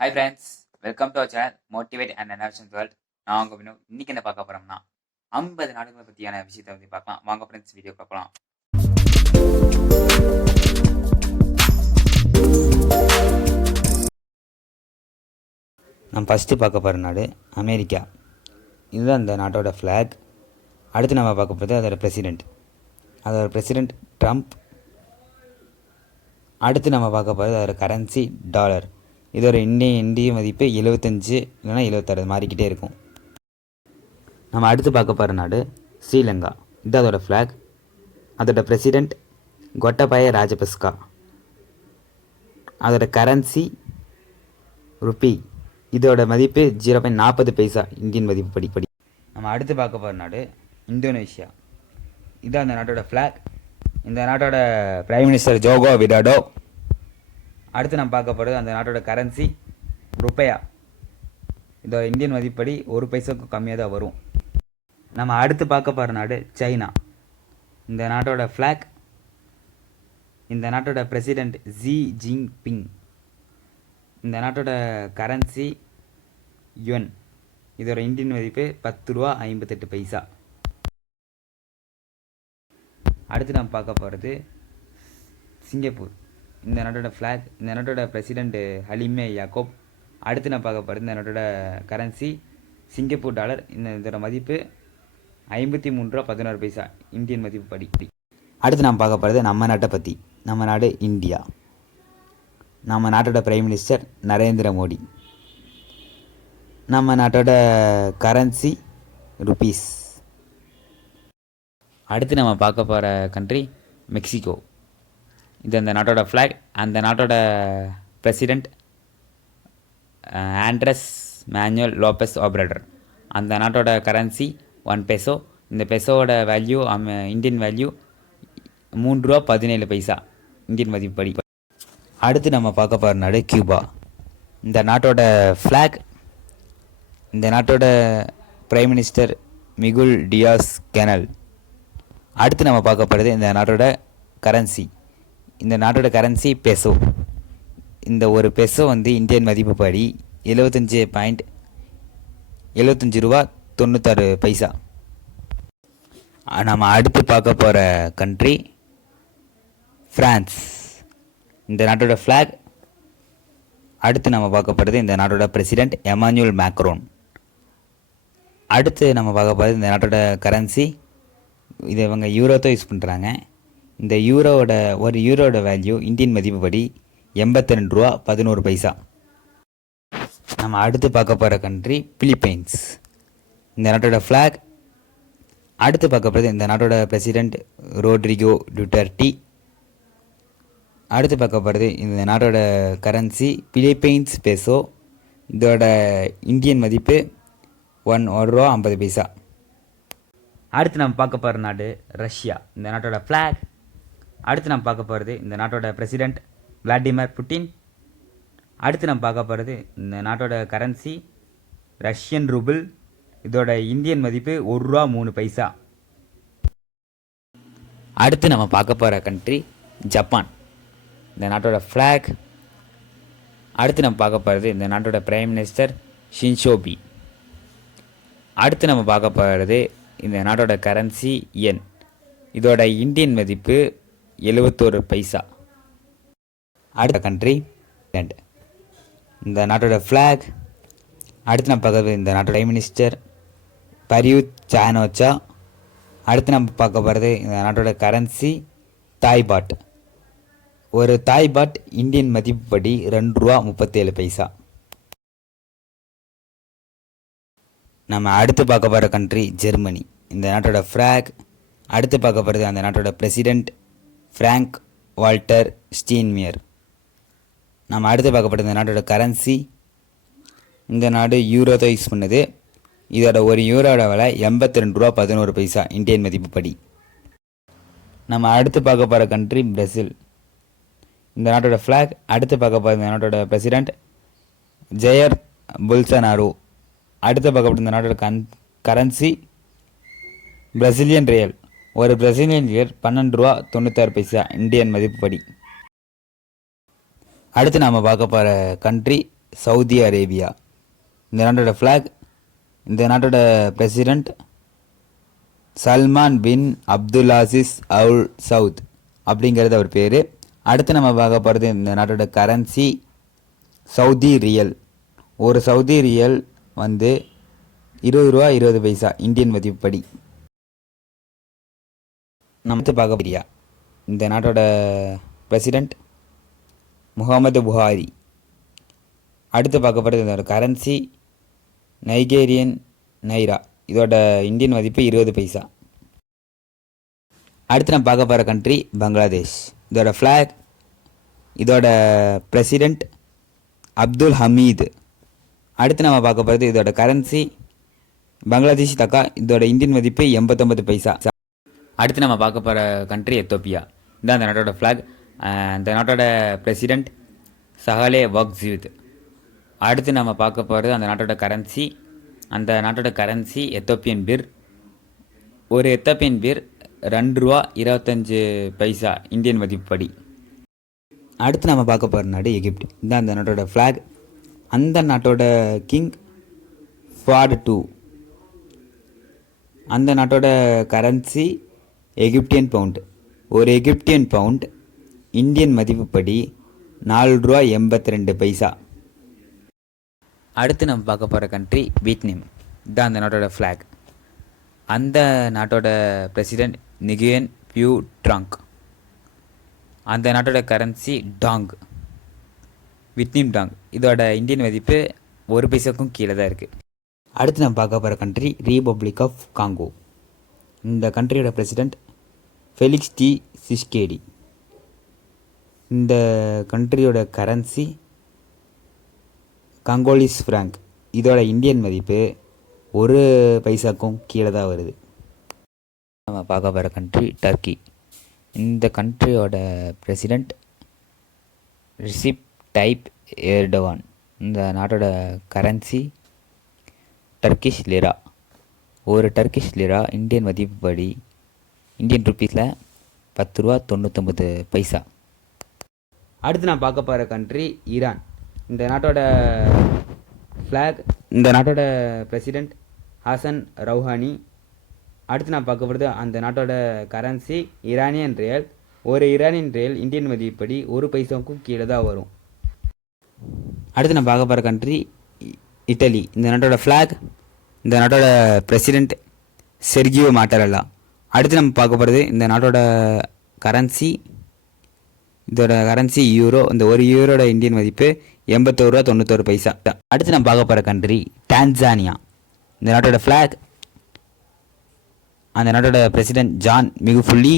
Hi friends, welcome to our channel motivate and innovation world. நான் உங்க வினு. இன்னைக்கு என்ன பார்க்க போறோம்னா 50 நாடுகளை பற்றியான விஷயத்தை வந்து பார்க்கலாம். வாங்க ஃப்ரெண்ட்ஸ், வீடியோ பார்க்கலாம். நம்ம ஃபஸ்ட்டு பார்க்க போகிற நாடு அமெரிக்கா. இதுதான் அந்த நாட்டோட ஃப்ளாக். அடுத்து நம்ம பார்க்க போகிறது அதோட பிரசிடெண்ட் ட்ரம்ப். அடுத்து நம்ம பார்க்க போகிறது அதோட கரன்சி டாலர். இதோட இந்திய மதிப்பு 75 இல்லைனா 76 மாறிக்கிட்டே இருக்கும். நம்ம அடுத்து பார்க்க போகிற நாடு ஸ்ரீலங்கா. இது அதோட ஃப்ளாக். அதோட பிரசிடெண்ட் கோட்டாபய ராஜபக்சே. அதோட கரன்சி ருப்பி. இதோட மதிப்பு 0.40 பைசா இந்தியன் மதிப்பு படி. நம்ம அடுத்து பார்க்க போகிற நாடு இந்தோனேஷியா. இதுதான் அந்த நாட்டோட ஃப்ளாக். இந்த நாட்டோட பிரைம் மினிஸ்டர் ஜோகோ விடோடோ. அடுத்து நம்ம பார்க்க போகிறது அந்த நாட்டோட கரன்சி ருப்பையா. இதோட இந்தியன் மதிப்படி 1 பைசாவுக்கு கம்மியாக தான் வரும். நம்ம அடுத்து பார்க்க போகிற நாடு சைனா. இந்த நாட்டோட ஃப்ளாக். இந்த நாட்டோட பிரசிடெண்ட் ஜி ஜின்பிங். இந்த நாட்டோட கரன்சி யுவன். இதோட இந்தியன் மதிப்பு 10 ரூபா 58 பைசா. அடுத்து நம்ம பார்க்க போகிறது சிங்கப்பூர். இந்த நாட்டோட ஃப்ளாக். இந்த நாட்டோட பிரசிடெண்ட் ஹலிமே யாக்கோப். அடுத்து நான் பார்க்க போகிறது இந்த நாட்டோட கரன்சி சிங்கப்பூர் டாலர். இதோட மதிப்பு 53 ரூபா 16 பைசா இந்தியன் மதிப்பு படி. அடுத்து நாம் பார்க்க போகிறது நம்ம நாட்டை பற்றி. நம்ம நாடு இந்தியா. நம்ம நாட்டோட பிரைம் மினிஸ்டர் நரேந்திர மோடி. நம்ம நாட்டோட கரன்சி ருபீஸ். அடுத்து நம்ம பார்க்க போகிற கண்ட்ரி மெக்சிகோ. இது அந்த நாட்டோட ஃப்ளாக். அந்த நாட்டோட பிரசிடெண்ட் ஆண்ட்ரஸ் மேனுவல் லோபஸ் ஓப்ரடர். அந்த நாட்டோட கரன்சி 1 பெசோ. இந்த பெசோவோட வேல்யூ இந்தியன் வேல்யூ 3 ரூபா 17 பைசா இந்தியன் மதிப்படி. அடுத்து நம்ம பார்க்க போகிற நாடு கியூபா. இந்த நாட்டோட ஃப்ளாக். இந்த நாட்டோட prime minister Miguel Dias kennel. அடுத்து நம்ம பார்க்க போகிறது இந்த நாட்டோட கரன்சி. இந்த நாட்டோட கரன்சி பெசோ. இந்த ஒரு பெசோ வந்து இந்தியன் மதிப்பு படி 75 ரூபா 96 பைசா. நம்ம அடுத்து பார்க்க போகிற கண்ட்ரி ஃப்ரான்ஸ். இந்த நாட்டோட ஃப்ளாக். அடுத்து நம்ம பார்க்க போகிறது இந்த நாட்டோட பிரசிடெண்ட் எமானுவேல் மேக்ரோன். அடுத்து நம்ம பார்க்க போகிறது இந்த நாட்டோட கரன்சி. இதை இவங்க யூரோ தான் யூஸ் பண்ணுறாங்க. இந்த ஒரு யூரோட வேல்யூ இந்தியன் மதிப்பு படி 82 ரூபா 11 பைசா. நம்ம அடுத்து பார்க்க போகிற கண்ட்ரி பிலிப்பைன்ஸ். இந்த நாட்டோட ஃப்ளாக். அடுத்து பார்க்க போகிறது இந்த நாட்டோட பிரசிடெண்ட் ரோட்ரிகோ டுட்டர்டி. அடுத்து பார்க்க போகிறது இந்த நாட்டோட கரன்சி பிலிப்பைன்ஸ் பெசோ. இதோட இந்தியன் மதிப்பு 1 ரூபா 50 பைசா. அடுத்து நம்ம பார்க்க போகிற நாடு ரஷ்யா. இந்த நாட்டோட ஃப்ளாக். அடுத்து நம்ம பார்க்க போகிறது இந்த நாட்டோட பிரசிடெண்ட் விளாடிமிர் புட்டின். அடுத்து நம்ம பார்க்க போகிறது இந்த நாட்டோட கரன்சி ரஷ்யன் ரூபிள். இதோட இந்தியன் மதிப்பு 1 ரூபா 3 பைசா. அடுத்து நம்ம பார்க்க போகிற கண்ட்ரி ஜப்பான். இந்த நாட்டோட ஃப்ளாக். அடுத்து நம்ம பார்க்க போகிறது இந்த நாட்டோட பிரைம் மினிஸ்டர் ஷின்சோபி. அடுத்து நம்ம பார்க்க போகிறது இந்த நாட்டோட கரன்சி யென். இதோட இந்தியன் மதிப்பு 71 பைசா. அடுத்த கண்ட்ரி இங்கிலாந்து. இந்த நாட்டோட ஃப்ளாக். அடுத்து நம்ம பார்க்க இந்த நாட்டோட பிரைம் மினிஸ்டர் பிரயூத் சான்-ஓச்சா. அடுத்து நம்ம பார்க்க போகிறது இந்த நாட்டோட கரன்சி தாய் பாட். ஒரு தாய் பாட் இந்தியன் மதிப்பு படி 2 ரூபா 37 பைசா. நம்ம அடுத்து பார்க்க போகிற கண்ட்ரி ஜெர்மனி. இந்த நாட்டோட ஃப்ளாக். அடுத்து பார்க்க போகிறது அந்த நாட்டோட பிரசிடெண்ட் ஃப்ராங்க் வால்டர் ஸ்டீன்மியர். நம்ம அடுத்து பார்க்க போகிறது இந்த நாட்டோட கரன்சி. இந்த நாடு யூரோ தான் யூஸ் பண்ணுது. இதோட ஒரு யூரோட விலை 82 ரூபா 11 பைசா இந்தியன் மதிப்பு படி. நம்ம அடுத்து பார்க்க போகிற கண்ட்ரி பிரேசில். இந்த நாட்டோட ஃப்ளாக். அடுத்து பார்க்க போகிற இந்த நாட்டோட பிரசிடெண்ட் ஜெயர் பொல்சனாரோ. அடுத்து பார்க்கப்பட்ட இந்த நாட்டோட கரன்சி பிரசிலியன் ரியல். ஒரு பிரசிலியன் ரியல் 12 ரூபா 96 பைசா இந்தியன் மதிப்பு படி. அடுத்து நாம் பார்க்க போகிற கண்ட்ரி சவுதி அரேபியா. இந்த நாட்டோட ஃப்ளாக், இந்த நாட்டோட பிரசிடெண்ட் சல்மான் பின் அப்துல்லாசிஸ் அல் சவுத் அப்படிங்கிறது அவர் பேர். அடுத்து நம்ம பார்க்க போகிறது இந்த நாட்டோட கரன்சி சவுதி ரியல். ஒரு சவுதி ரியல் வந்து 20 ரூபா 20 பைசா இந்தியன் மதிப்புப்படி. நம்ம பார்க்க போறியா இந்த நாட்டோட பிரசிடெண்ட் முகமது புகாரி. அடுத்து பார்க்க போகிறது இதோட கரன்சி நைகேரியன் நைரா. இதோட இந்தியன் மதிப்பு 20 பைசா. அடுத்து நம்ம பார்க்க போகிற கண்ட்ரி பங்களாதேஷ். இதோட ஃப்ளாக், இதோட பிரசிடெண்ட் அப்துல் ஹமீது. அடுத்து நம்ம பார்க்க போகிறது இதோட கரன்சி பங்களாதேஷ் தக்கா. இதோட இந்தியன் மதிப்பு 89 பைசா. அடுத்து நம்ம பார்க்க போகிற கண்ட்ரி எத்தோப்பியா. இதான் அந்த நாட்டோட ஃப்ளாக். அந்த நாட்டோட பிரசிடெண்ட் சஹாலே வக்ஜூத். அடுத்து நம்ம பார்க்க போகிறது அந்த நாட்டோட கரன்சி. அந்த நாட்டோட கரன்சி எத்தோப்பியன் பிர். ஒரு எத்தோப்பியன் பிர் 2 ரூபா 25 பைசா இந்தியன் மதிப்புப்படி. அடுத்து நம்ம பார்க்க போகிற நாடு எகிப்ட். இதான் அந்த நாட்டோட ஃப்ளாக். அந்த நாட்டோட கிங் ஃபாட் 2. அந்த நாட்டோட கரன்சி எகிப்தியன் பவுண்ட். ஒரு எகிப்தியன் பவுண்ட் இந்தியன் மதிப்புப்படி 4 ரூபா 82 பைசா. அடுத்து நம்ம பார்க்க போகிற கண்ட்ரி வியட்நாம். இதுதான் அந்த நாட்டோட ஃப்ளாக். அந்த நாட்டோட பிரசிடெண்ட் நிகுயன் பியூ ட்ராங்க். அந்த நாட்டோட கரன்சி டாங், வியட்நாம் டாங். இதோட இந்தியன் மதிப்பு 1 பைசாக்கும் கீழே தான் இருக்குது. அடுத்து நம்ம பார்க்க போகிற கண்ட்ரி ரிபப்ளிக் ஆஃப் காங்கோ. இந்த கண்ட்ரியோட பிரசிடெண்ட் ஃபெலிக்ஸ் டி சிஸ்கேடி. இந்த கண்ட்ரியோட கரன்சி கங்கோலிஸ் ஃப்ராங்க். இதோட இந்தியன் மதிப்பு 1 பைசாக்கும் கீழே தான் வருது. நம்ம பார்க்க போகிற கண்ட்ரி டர்க்கி. இந்த கண்ட்ரியோட பிரசிடெண்ட் ரிசிப் டைப் எர்டோவான். இந்த நாட்டோட கரன்சி டர்க்கிஷ் லிரா. ஒரு டர்க்கிஷ் லிரா இந்தியன் மதிப்புப்படி இந்தியன் ருப்பீஸில் 10 ரூபா 99 பைசா. அடுத்து நான் பார்க்க போகிற கண்ட்ரி ஈரான். இந்த நாட்டோட ஃப்ளாக், இந்த நாட்டோட பிரசிடெண்ட் ஹசன் ரவுஹானி. அடுத்து நான் பார்க்க போகிறது அந்த நாட்டோட கரன்சி ஈரானியன் ரியல். ஒரு ஈரானியன் ரியல் இந்தியன் மதிப்புப்படி 1 பைசாவுக்கும் கீழே தான் வரும். அடுத்து நான் பார்க்க போகிற கண்ட்ரி இட்டலி. இந்த நாட்டோட ஃப்ளாக், இந்த நாட்டோட பிரசிடெண்ட் செர்கியோ மாட்டரல்லா. அடுத்து நம்ம பார்க்க போகிறது இந்த நாட்டோட கரன்சி. இதோட கரன்சி யூரோ. இந்த ஒரு யூரோட இந்தியன் மதிப்பு 81 ரூபா 91 பைசா. அடுத்து நம்ம பார்க்க போகிற கண்ட்ரி டான்சானியா. இந்த நாட்டோட ஃப்ளாக், அந்த நாட்டோட பிரசிடெண்ட் ஜான் மிகுஃபுல்லி.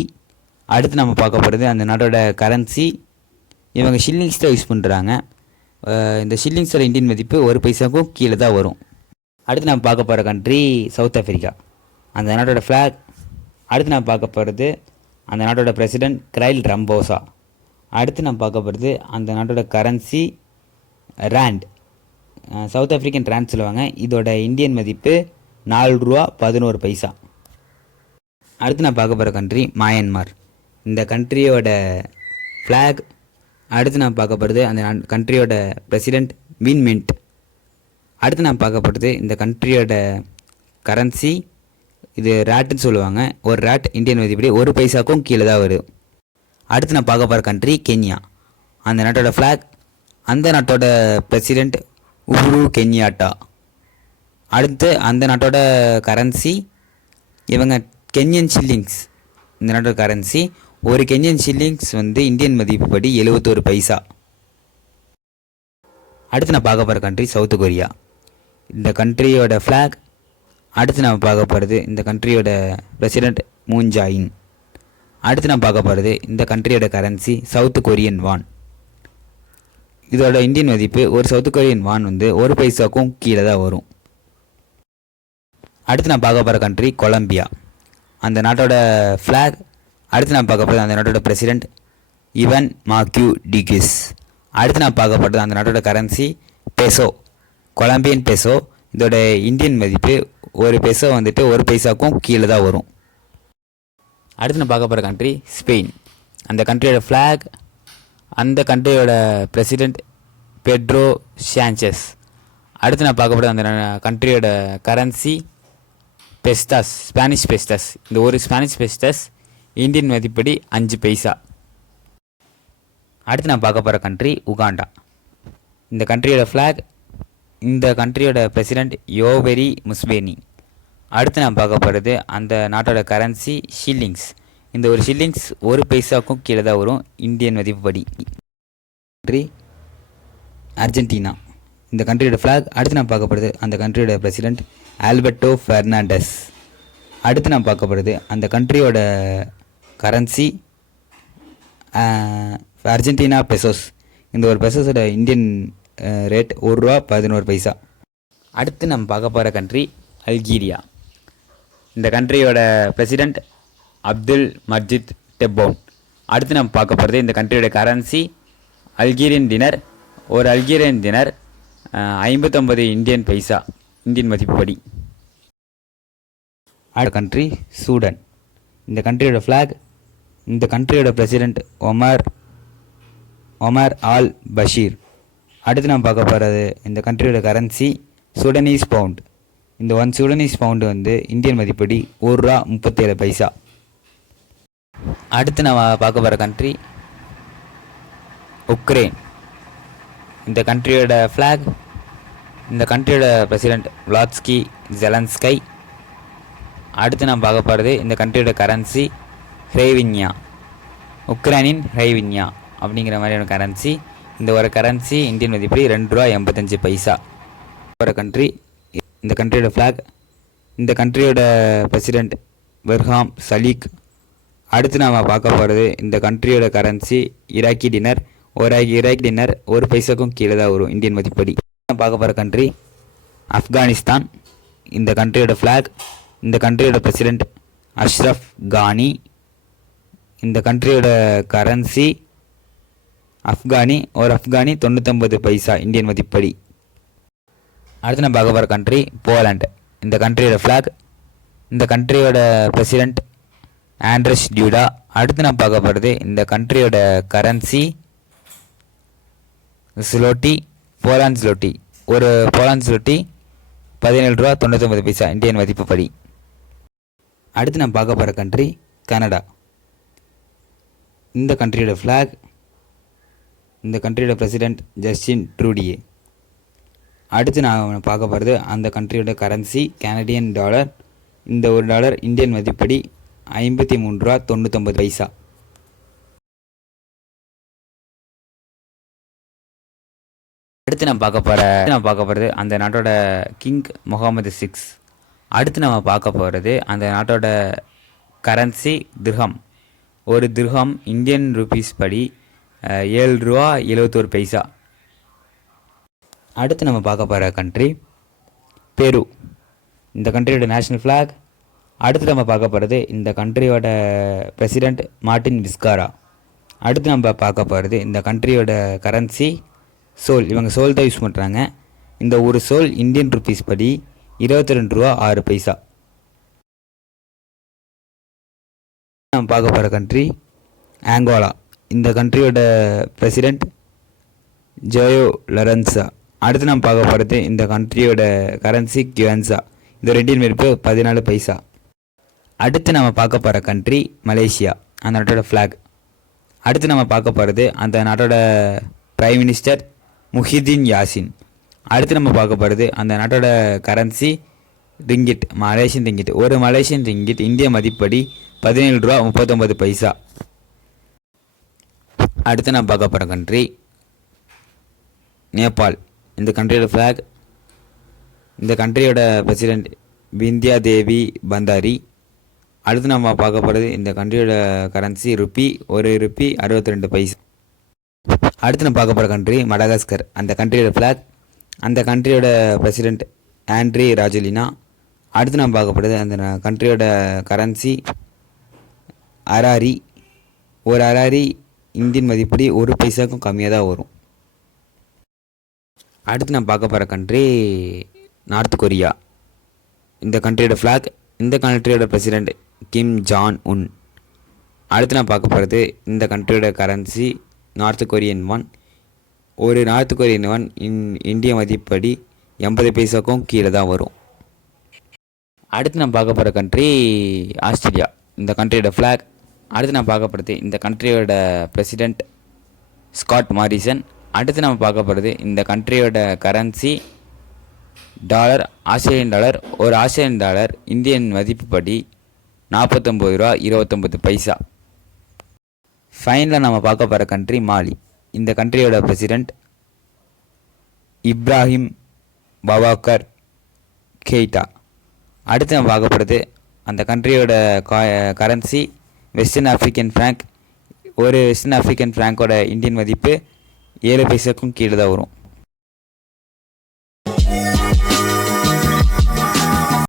அடுத்து நம்ம பார்க்க போகிறது அந்த நாட்டோட கரன்சி. இவங்க ஷில்லிங்ஸ் தான் யூஸ் பண்ணுறாங்க. இந்த ஷில்லிங்ஸோட இந்தியன் மதிப்பு 1 பைசாவுக்கும் கீழே தான் வரும். அடுத்து நம்ம பார்க்க போகிற கண்ட்ரி சவுத் ஆஃப்ரிக்கா. அந்த நாட்டோட ஃப்ளாக். அடுத்து நம்ம பார்க்க போகிறது அந்த நாட்டோட பிரசிடெண்ட் கிரைல் ரம்போசா. அடுத்து நம்ம பார்க்க போகிறது அந்த நாட்டோட currency rand. South African rand சொல்லுவாங்க. இதோட இந்தியன் மதிப்பு 4 ரூபா 11 பைசா. அடுத்து நான் பார்க்க போகிற கண்ட்ரி மயன்மார். இந்த கண்ட்ரியோட ஃப்ளாக். அடுத்து நான் பார்க்க போகிறது அந்த கண்ட்ரியோட பிரசிடெண்ட் வின் மின்ட். அடுத்து நான் பார்க்க போகிறது இந்த கண்ட்ரியோட கரன்சி. இது ரேட்டுன்னு சொல்லுவாங்க. ஒரு ரேட் இந்தியன் மதிப்படி 1 பைசாக்கும் கீழே தான் வரும். அடுத்து நான் பார்க்க போகிற கண்ட்ரி கென்யா. அந்த நாட்டோட ஃப்ளாக், அந்த நாட்டோட பிரசிடெண்ட் உஹுரு கென்யாட்டா. அடுத்து அந்த நாட்டோட கரன்சி இவங்க கென்யன் ஷில்லிங்ஸ். இந்த நாட்டோட கரன்சி ஒரு கென்யன் ஷில்லிங்ஸ் வந்து இந்தியன் மதிப்புப்படி 71 பைசா. அடுத்து நான் பார்க்க போகிற கண்ட்ரி சவுத் கொரியா. இந்த கண்ட்ரியோட ஃப்ளாக். அடுத்து நம்ம பார்க்க போகிறது இந்த கண்ட்ரியோட பிரசிடெண்ட் மூன் ஜாயின். அடுத்து நான் பார்க்க போகிறது இந்த கண்ட்ரியோட கரன்சி சவுத் கொரியன் வான். இதோட இந்தியன் மதிப்பு ஒரு சவுத் கொரியன் வான் வந்து 1 பைசாவுக்கும் கீழே தான் வரும். அடுத்து நான் பார்க்க போகிற கண்ட்ரி கொலம்பியா. அந்த நாட்டோட ஃப்ளாக். அடுத்து நான் பார்க்க போகிறது அந்த நாட்டோட பிரசிடெண்ட் இவன் மாக்யூ டிகிஸ். அடுத்து நான் பார்க்க போகிறது அந்த நாட்டோட கரன்சி பெசோ, கொலம்பியன் பெசோ. இதோட இந்தியன் மதிப்பு ஒரு பெசோ வந்துட்டு 1 பைசாவுக்கும் கீழே தான் வரும். அடுத்து நான் பார்க்க போகிற கண்ட்ரி ஸ்பெயின். அந்த கண்ட்ரியோட ஃப்ளாக், அந்த கண்ட்ரியோட பிரசிடெண்ட் பெட்ரோ சாnchez. அடுத்து நான் பார்க்க போகிறது அந்த கண்ட்ரியோட கரன்சி பெஸ்டாஸ், ஸ்பானிஷ் பெஸ்டாஸ். இந்த ஒரு ஸ்பானிஷ் பெஸ்டாஸ் இந்தியன் மதிப்படி 5 பைசா. அடுத்து நான் பார்க்க போகிற கண்ட்ரி உகாண்டா. இந்த கண்ட்ரியோட ஃப்ளாக், இந்த கண்ட்ரியோட பிரசிடெண்ட் யோவெரி முஸ்வேனி. அடுத்து நான் பார்க்க போகிறது அந்த நாட்டோட கரன்சி ஷில்லிங்ஸ். இந்த ஒரு ஷில்லிங்ஸ் 1 பைசாவுக்கும் கீழே தான் வரும் இந்தியன் மதிப்புப்படி. Country Argentina. இந்த கண்ட்ரியோட ஃப்ளாக். அடுத்து நான் பார்க்க போகிறது அந்த கண்ட்ரியோட பிரசிடெண்ட் ஆல்பர்டோ ஃபெர்னாண்டஸ். அடுத்து நான் பார்க்க போகிறது அந்த கண்ட்ரியோட கரன்சி அர்ஜென்டினா பெசோஸ். இந்த ஒரு பெசோஸோட இந்தியன் ரேட் ₹1.11. அடுத்து நம்ம பார்க்க போகிற கண்ட்ரி அல்ஜீரியா. இந்த கண்ட்ரியோட பிரசிடெண்ட் அப்துல் மஜித் டெப்போன். அடுத்து நம்ம பார்க்க போகிறது இந்த கண்ட்ரியோட கரன்சி அல்ஜீரியன் டினர். ஒரு அல்ஜீரியன் டினர் 59 இந்தியன் பைசா இந்தியன் மதிப்புப்படி. அடுத்த கண்ட்ரி சூடன். இந்த கண்ட்ரியோட ஃப்ளாக், இந்த கண்ட்ரியோட பிரசிடெண்ட் ஒமர் ஆல் பஷீர். அடுத்து நம்ம பார்க்க போகிறது இந்த கண்ட்ரியோட கரன்சி சூடனீஸ் பவுண்ட். இந்த 1 சூடனீஸ் பவுண்டு வந்து இந்தியன் மதிப்படி ₹1.37. அடுத்து நம்ம பார்க்க போகிற கண்ட்ரி உக்ரைன். இந்த கண்ட்ரியோட ஃப்ளாக், இந்த கண்ட்ரியோட பிரசிடெண்ட் விளாட்ஸ்கி ஜெலன்ஸ்கை. அடுத்து நம்ம பார்க்க போகிறது இந்த கண்ட்ரியோட கரன்சி ஹ்ரைவின்யா. உக்ரைனின் ஹ்ரைவின்யா அப்படிங்கிற மாதிரியான கரன்சி. இந்த ஒரு கரன்சி இந்தியன் மதிப்படி ₹2.85. ஒரு கண்ட்ரி, இந்த கண்ட்ரியோட ஃப்ளாக், இந்த கண்ட்ரியோட பிரசிடெண்ட் பெர்ஹாம் சலீக். அடுத்து நாம் பார்க்க போகிறது இந்த கண்ட்ரியோட கரன்சி இராக்கி டினர். ஒரு இராக்கி டின்னர் 1 பைசாக்கும் கீழே தான் வரும் இந்தியன் மதிப்படி. பார்க்க போகிற கண்ட்ரி ஆப்கானிஸ்தான். இந்த கண்ட்ரியோட ஃப்ளாக், இந்த கண்ட்ரியோட பிரசிடெண்ட் அஷ்ரஃப் கானி. இந்த கண்ட்ரியோட கரன்சி அஃப்கானி. ஒரு அஃப்கானி 99 பைசா இந்தியன் மதிப்படி. அடுத்து நம்ம பார்க்க போகிற கண்ட்ரி போலாண்ட். இந்த கண்ட்ரியோட ஃப்ளாக், இந்த கண்ட்ரியோட பிரசிடெண்ட் ஆண்ட்ரஸ் டியூடா. அடுத்து நம்ம பார்க்க போகிறது இந்த கண்ட்ரியோட கரன்சி ஸ்லோட்டி, போலாண்ட் ஸ்லோட்டி. ஒரு போலாண்ட் ஸ்லோட்டி ₹17.99 இந்தியன் மதிப்புப்படி. அடுத்து நம்ம பார்க்க போகிற கண்ட்ரி கனடா. இந்த கண்ட்ரியோட ஃப்ளாக், இந்த கண்ட்ரியோட பிரசிடெண்ட் ஜஸ்டின் ட்ரூடியே. அடுத்து நான் பார்க்க போகிறது அந்த கண்ட்ரியோட கரன்சி கனடியன் டாலர். இந்த ஒரு டாலர் இந்தியன் மதிப்படி ₹53.99. அடுத்து நான் பார்க்க போகிறது அந்த நாட்டோட கிங் முகமது 6. அடுத்து நம்ம பார்க்க போகிறது அந்த நாட்டோட கரன்சி திர்ஹம். ஒரு திர்ஹம் இந்தியன் ருபீஸ் படி ₹7.71. அடுத்து நம்ம பார்க்க போகிற கண்ட்ரி பெரு. இந்த கண்ட்ரியோட நேஷ்னல் ஃப்ளாக். அடுத்து நம்ம பார்க்க போகிறது இந்த கண்ட்ரியோட பிரசிடெண்ட் மார்டின் விஸ்காரா. அடுத்து நம்ம பார்க்க போகிறது இந்த கண்ட்ரியோட கரன்சி சோல். இவங்க சோல் தான் யூஸ் பண்ணுறாங்க. இந்த ஒரு சோல் இந்தியன் ருபீஸ் படி ₹22.06. நம்ம பார்க்க போகிற கண்ட்ரி ஆங்கோலா. இந்த கண்ட்ரியோட பிரசிடெண்ட் ஜோயோ லரன்சா. அடுத்து நம்ம பார்க்க போகிறது இந்த கண்ட்ரியோட கரன்சி கியூன்சா. இந்த இந்தியன் மதிப்பு 14 பைசா. அடுத்து நம்ம பார்க்க போகிற கண்ட்ரி மலேசியா, அந்த நாட்டோட ஃப்ளாக். அடுத்து நம்ம பார்க்க போகிறது அந்த நாட்டோட பிரைம் மினிஸ்டர் முஹிதீன் யாசின். அடுத்து நம்ம பார்க்க போகிறது அந்த நாட்டோட கரன்சி ரிங்கிட், மலேசியன் ரிங்கிட். ஒரு மலேசியன் ரிங்கிட் இந்திய மதிப்படி ₹17.39. அடுத்து நான் பார்க்க போகிற கண்ட்ரி நேபாள். இந்த கண்ட்ரியோட ஃப்ளாக், இந்த கண்ட்ரியோட பிரசிடெண்ட் பிந்தியா தேவி பந்தாரி. அடுத்து நம்ம பார்க்க போகிறது இந்த கண்ட்ரியோட கரன்சி ருப்பி. ஒரு ருப்பி 62 பைசா. அடுத்து நம்ம பார்க்க போகிற கண்ட்ரி மடகாஸ்கர். அந்த கண்ட்ரியோட ஃப்ளாக், அந்த கண்ட்ரியோட பிரசிடெண்ட் ஆண்ட்ரி ராஜலினா. அடுத்து நம்ம பார்க்க போகிறது அந்த கண்ட்ரியோட கரன்சி அராரி. ஒரு அராரி இந்தியன் மதிப்படி 1 பைசாக்கும் கம்மியாக தான் வரும். அடுத்து நான் பார்க்க போகிற கண்ட்ரி நார்த் கொரியா. இந்த கண்ட்ரியோட ஃப்ளாக், இந்த கண்ட்ரியோட பிரசிடெண்ட் கிம் ஜான் உன். அடுத்து நான் பார்க்க போகிறது இந்த கண்ட்ரியோட கரன்சி நார்த் கொரியன் ஒன். ஒரு நார்த் கொரியன் யுவான் இந்திய மதிப்படி 80 பைசாக்கும் கீழே தான் வரும். அடுத்து நம்ம பார்க்க போகிற கண்ட்ரி ஆஸ்திரேலியா. இந்த கண்ட்ரியோட ஃப்ளாக். அடுத்து நம்ம பார்க்க போகிறது இந்த கண்ட்ரியோட பிரசிடெண்ட் ஸ்காட் மாரிசன். அடுத்து நம்ம பார்க்க போகிறது இந்த கண்ட்ரியோட கரன்சி டாலர், ஆஸ்திரேலியன் டாலர். ஒரு ஆஸ்திரேலியன் டாலர் இந்தியன் மதிப்புப்படி 49 ரூபா 29 பைசா. ஃபைனலாக நம்ம பார்க்க போகிற கண்ட்ரி மாலி. இந்த கண்ட்ரியோட பிரசிடெண்ட் இப்ராஹிம் பவாக்கர் கெய்டா. அடுத்து நம்ம பார்க்க போகிறது அந்த கண்ட்ரியோட கரன்சி வெஸ்டர்ன் ஆஃப்ரிக்கன் ஃப்ராங்க். ஒரு வெஸ்டர்ன் ஆஃப்ரிக்கன் ஃப்ராங்கோட இந்தியன் மதிப்பு 7 பைசாக்கும் கீழே தான் வரும்.